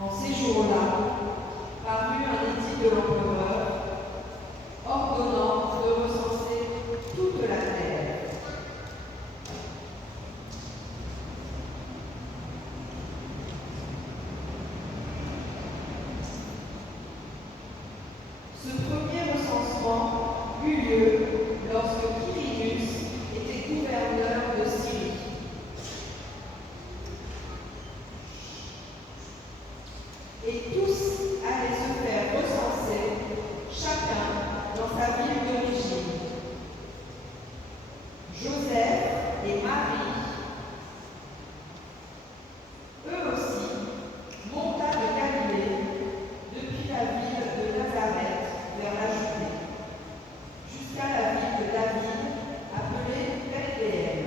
En ces jours-là, parut un édit de l'empereur ordonnant de recenser toute la terre. Ce premier recensement eut lieu lorsque Quirinus était gouverneur de Syrie. Et tous allaient se faire recenser, chacun dans sa ville d'origine. Joseph et Marie, eux aussi, monta de Galilée, depuis la ville de Nazareth vers la Judée, jusqu'à la ville de David, appelée Bethléem.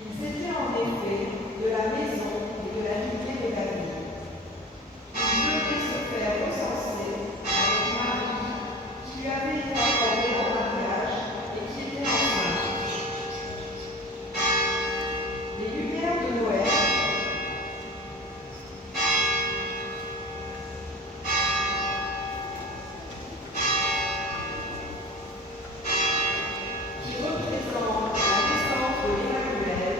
Ils étaient en effet de la maison et de la lignée de David. Ils venaient se faire recenser avec Marie, qui lui avait été accordée en mariage et qui était enceinte. Les lumières de Noël qui représentent la naissance de l'Emmanuel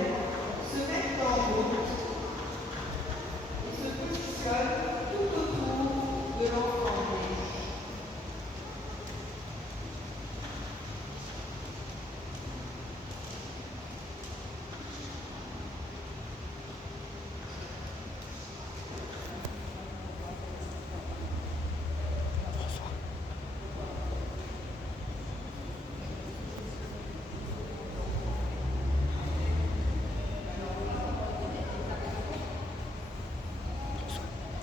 se mettent en route et se positionnent tout autour de l'enfant né.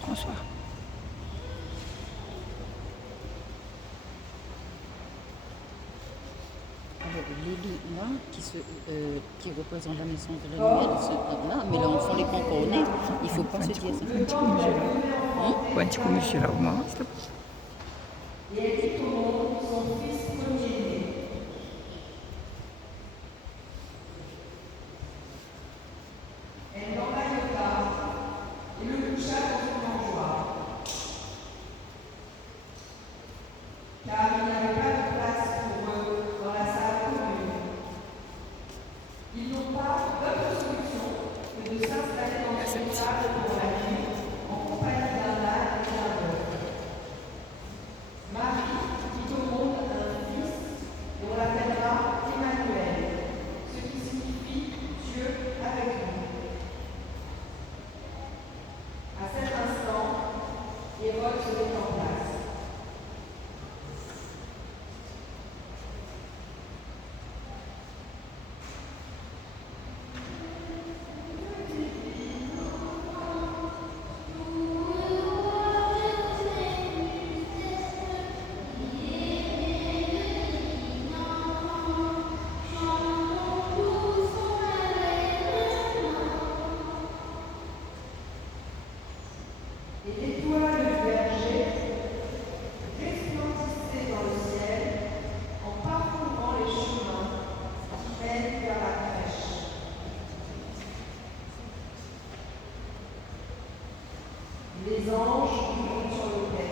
François. Alors, Lily, là, qui représente la naissance de la lumière, là, mais l'enfant n'est pas encore né, il ne faut pas se dire ça. Quantico Michel Almasta. Et elle dit au monde son fils premier-né. Elle l'emmaillota et le coucha dans son mangeoire, car il n'y avait pas de place pour eux dans la salle commune. Ils n'ont pas d'autre solution que de s'installer dans une table pour la nuit, en compagnie d'un âne et d'un bœuf. Marie dit au monde un fils, et on l'appellera Emmanuel, ce qui signifie Dieu avec nous. À cet instant, Hérode se met en place. Et l'étoile du berger resplendissait dans le ciel en parcourant les chemins qui mènent vers la crèche. Les anges montent sur l'autel.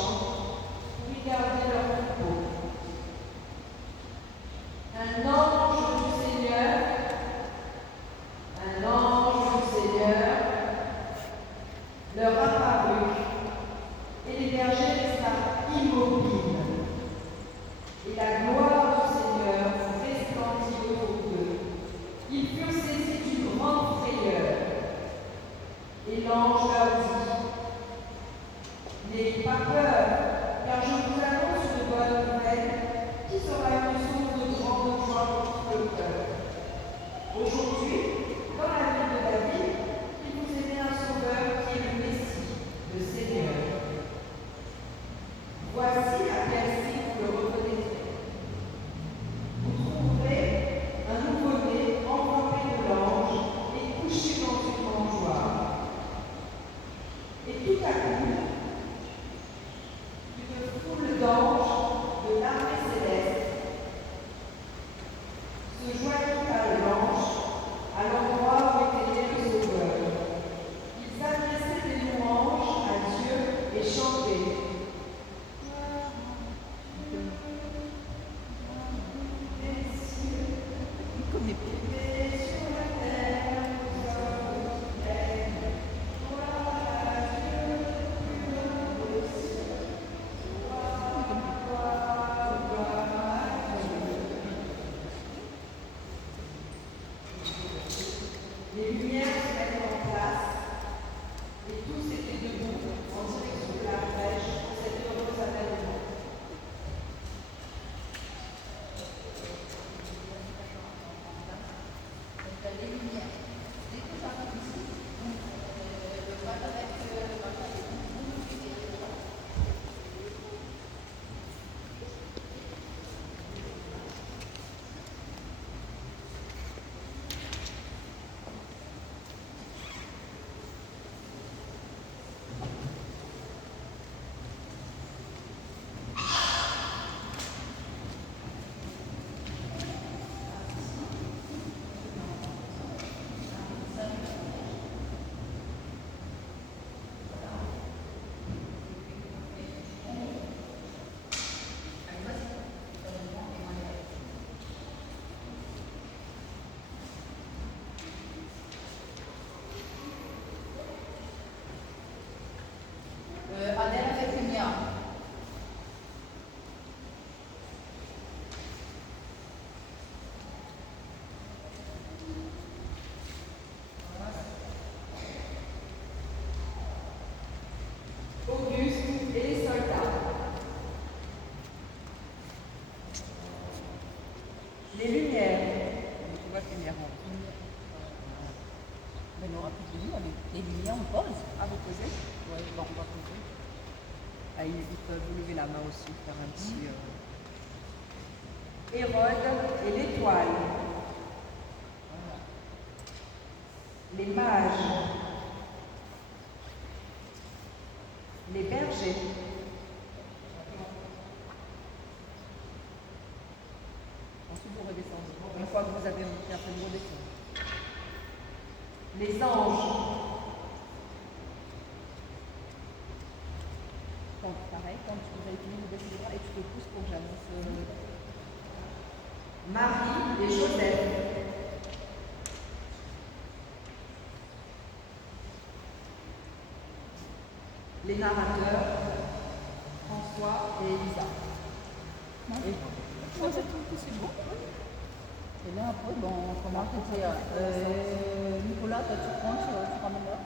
champs pour y garder leur troupeau. Un ange du Seigneur leur apparut, et les bergers restèrent immobiles. Et la gloire du Seigneur resplendit autour d'eux. Ils furent saisis d'une grande frayeur. Et l'ange leur dit: n'ayez pas peur, car je vous annonce une bonne nouvelle qui sera une source de grande joie pour tout le peuple. Aujourd'hui, dans la ville de David, il vous est né un sauveur qui est le Messie, le Seigneur. Voici à quel signe vous le reconnaîtrez. Vous trouverez un nouveau-né enveloppé de l'ange et couché dans une mangeoire. Et tout à coup, une foule d'anges de l'armée céleste se joignit à l'ange à l'endroit où était né le Sauveur. Ils adressaient des louanges à Dieu et chantaient: et sur la terre, nous sommes pleines. Gloire à Dieu, plus haut au ciel. Gloire à Dieu. Les lumières se mettent en place et tous étaient debout en direction de la brèche pour cet heureux avènement. Adela Fekimia. Auguste et les soldats. Les lumières. Tu vois lumière en mais on aura plus de nous avec les lumières, on pose. À vous poser. Oui, bon, on va poser. Ah, ils peuvent lever la main aussi, faire un petit. Hérode et l'étoile. Les mages. Les bergers. Ensuite, vous redescendez. Une fois que vous avez monté un peu, vous redescendez. Les anges. Donc, pareil, quand vous avez fini, vous baissez les bras et tu te pousses pour que j'annonce. Marie et Joseph. Les narrateurs, François et Elisa. C'est bon. Et là, après, bon, on commence à dire Nicolas, toi, tu prends, tu ramènes là.